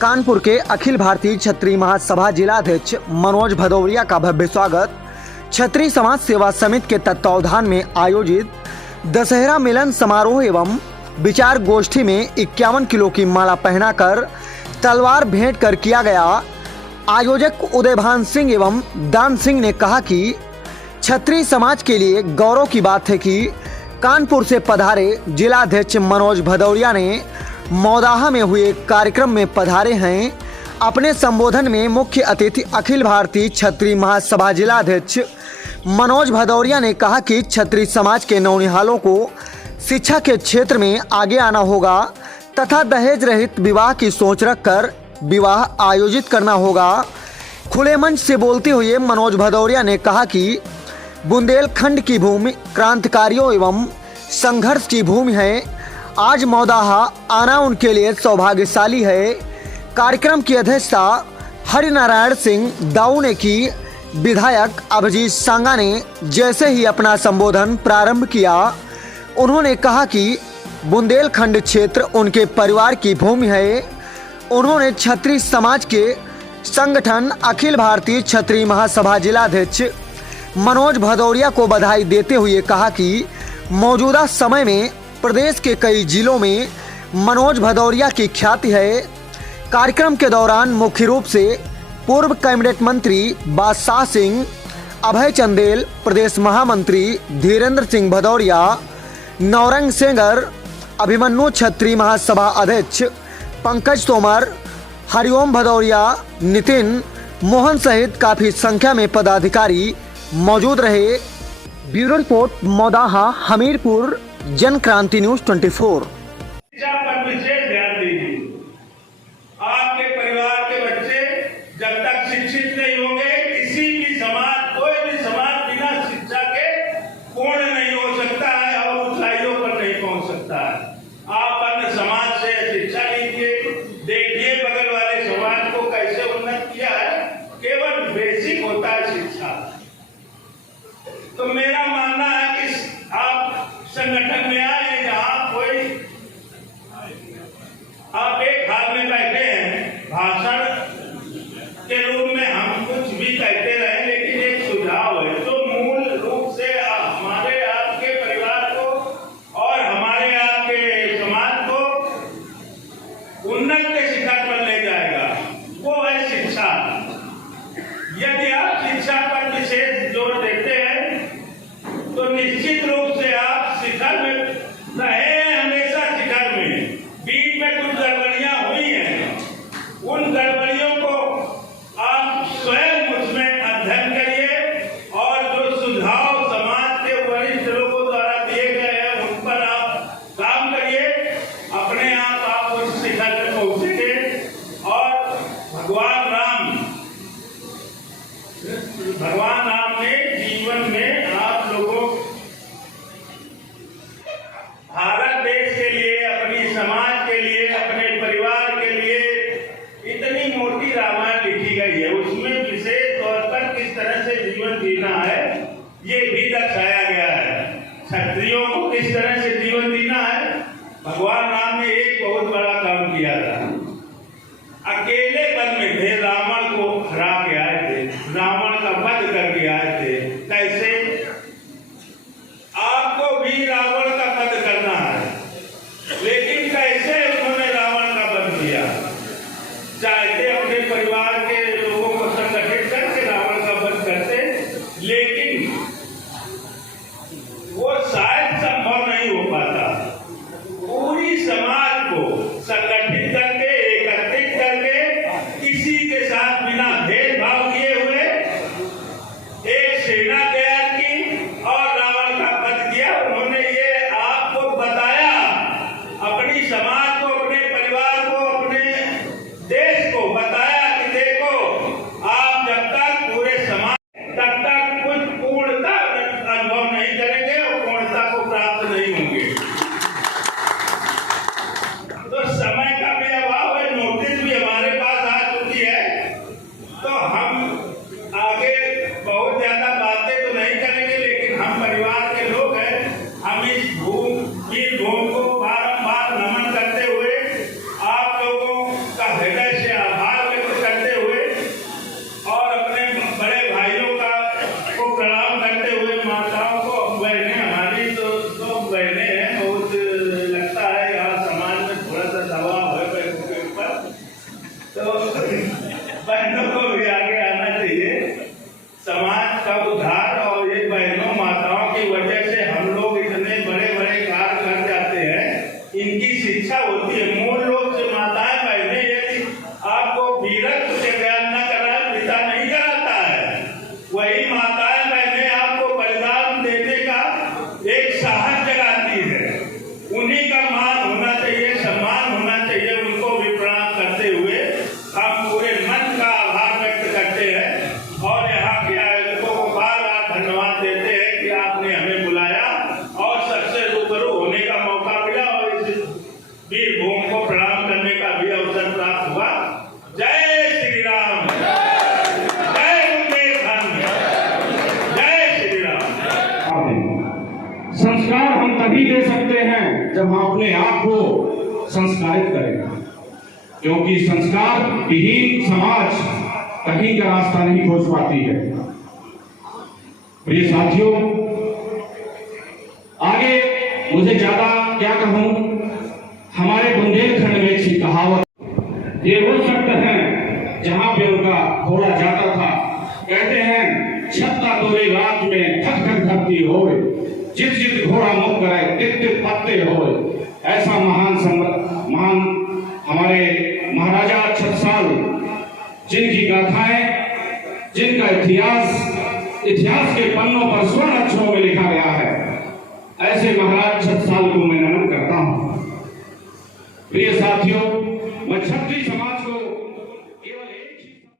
कानपुर के अखिल भारतीय क्षत्रिय महासभा जिलाध्यक्ष मनोज भदौरिया का भव्य स्वागत क्षत्रिय समाज सेवा समिति के तत्वावधान में आयोजित दशहरा मिलन समारोह एवं विचार गोष्ठी में 51 किलो की माला पहनाकर तलवार भेंट कर किया गया। आयोजक उदयभान सिंह एवं दान सिंह ने कहा कि क्षत्रिय समाज के लिए गौरव की बात है कि कानपुर से पधारे जिलाध्यक्ष मनोज भदौरिया ने मौदाहा में हुए कार्यक्रम में पधारे हैं। अपने संबोधन में मुख्य अतिथि अखिल भारतीय क्षत्रिय महासभा जिलाध्यक्ष मनोज भदौरिया ने कहा कि क्षत्रिय समाज के नौनिहालों को शिक्षा के क्षेत्र में आगे आना होगा तथा दहेज रहित विवाह की सोच रखकर विवाह आयोजित करना होगा। खुले मंच से बोलते हुए मनोज भदौरिया ने कहा कि बुंदेलखंड की भूमि क्रांतिकारियों एवं संघर्ष की भूमि है। आज मौदाहा आना उनके लिए सौभाग्यशाली है। कार्यक्रम की अध्यक्षता हरिनारायण सिंह दाऊ ने की। विधायक अभिजीत सांगा ने जैसे ही अपना संबोधन प्रारंभ किया, उन्होंने कहा कि बुंदेलखंड क्षेत्र उनके परिवार की भूमि है। उन्होंने क्षत्रिय समाज के संगठन अखिल भारतीय क्षत्रिय महासभा जिलाध्यक्ष मनोज भदौरिया को बधाई देते हुए कहा कि मौजूदा समय में प्रदेश के कई जिलों में मनोज भदौरिया की ख्याति है। कार्यक्रम के दौरान मुख्य रूप से पूर्व कैबिनेट मंत्री बादशाह सिंह, अभय चंदेल, प्रदेश महामंत्री धीरेन्द्र सिंह भदौरिया, नौरंग सेंगर, अभिमन्यु क्षत्रिय महासभा अध्यक्ष पंकज तोमर, हरिओम भदौरिया, नितिन मोहन सहित काफी संख्या में पदाधिकारी मौजूद रहे। Bureau report Maudaha Hamirpur, Jan Kranti news 24। शिक्षा पर विशेष ध्यान दीजिए। आपके परिवार के बच्चे जब तक शिक्षित नहीं होंगे, किसी भी समाज, कोई भी समाज बिना शिक्षा के पूर्ण नहीं हो सकता है और ऊंचाइयों पर नहीं पहुंच सकता है। आप अन्य समाज से शिक्षा लीजिए, देखिए बगल वाले समाज को कैसे उन्नत किया है। केवल बेसिक होता है शिक्षा। तो मेरा मानना है कि आप संगठन में आए जहां कोई आप एक हाल में बैठे हैं, भाषण के रूप में हम कुछ भी कहते रहे, लेकिन एक सुझाव है जो मूल रूप से हमारे आपके परिवार को और हमारे आपके समाज को उन्नत के शिखर पर ले जाएगा, वो है शिक्षा। यदि आप शिक्षा पर विशेष जोर देते हैं तो निश्चित रूप से आप शिखर में रहे हैं, हमेशा शिखर में। बीच में कुछ गड़बड़ियां हुई हैं, उन गड़बड़ियों को आप स्वयं उसमें अध्ययन करिए और जो सुझाव समाज के वरिष्ठ लोगों द्वारा दिए गए हैं उन पर आप काम करिए। अपने आप उस शिखर पर पहुंचेंगे और भगवान राम ने जीवन में आप लोगों भारत देश के लिए, अपनी समाज के लिए, अपने परिवार के लिए इतनी मोटी रामायण लिखी गई है। उसमें विशेष तौर पर किस तरह से जीवन जीना है ये भी दर्शाया गया है। क्षत्रियों को किस तरह से जीवन जीना है। भगवान राम ने एक बहुत बड़ा काम किया था। अकेले वन में थे, रावण को हरा के आए थे, रावण का वध करके आए थे। कैसे? आपको भी रावण का वध करना है, लेकिन कैसे उन्होंने रावण का वध किया? चाहते अपने परिवार के लोगों को संगठित करके रावण का वध करते, लेकिन वो शायद संभव नहीं हो पाता। पूरी संस्कार हम तभी दे सकते हैं जब हम अपने आप को संस्कारित करें, क्योंकि संस्कार विहीन समाज कहीं का रास्ता नहीं खोज पाती है। प्रिय साथियों, आगे मुझे ज्यादा क्या कहूं, हमारे बुंदेलखंड में एक कहावत, ये वो शब्द हैं जहां पे उनका घोड़ा जाता था, कहते हैं छत्ता तोरे रात में थक थक धरती होए, जित जित घोड़ा मुख करे तित तित पत्ते होए। ऐसा महान हमारे महाराजा छत्रसाल, जिनकी गाथाएं, जिनका इतिहास के पन्नों पर स्वर्ण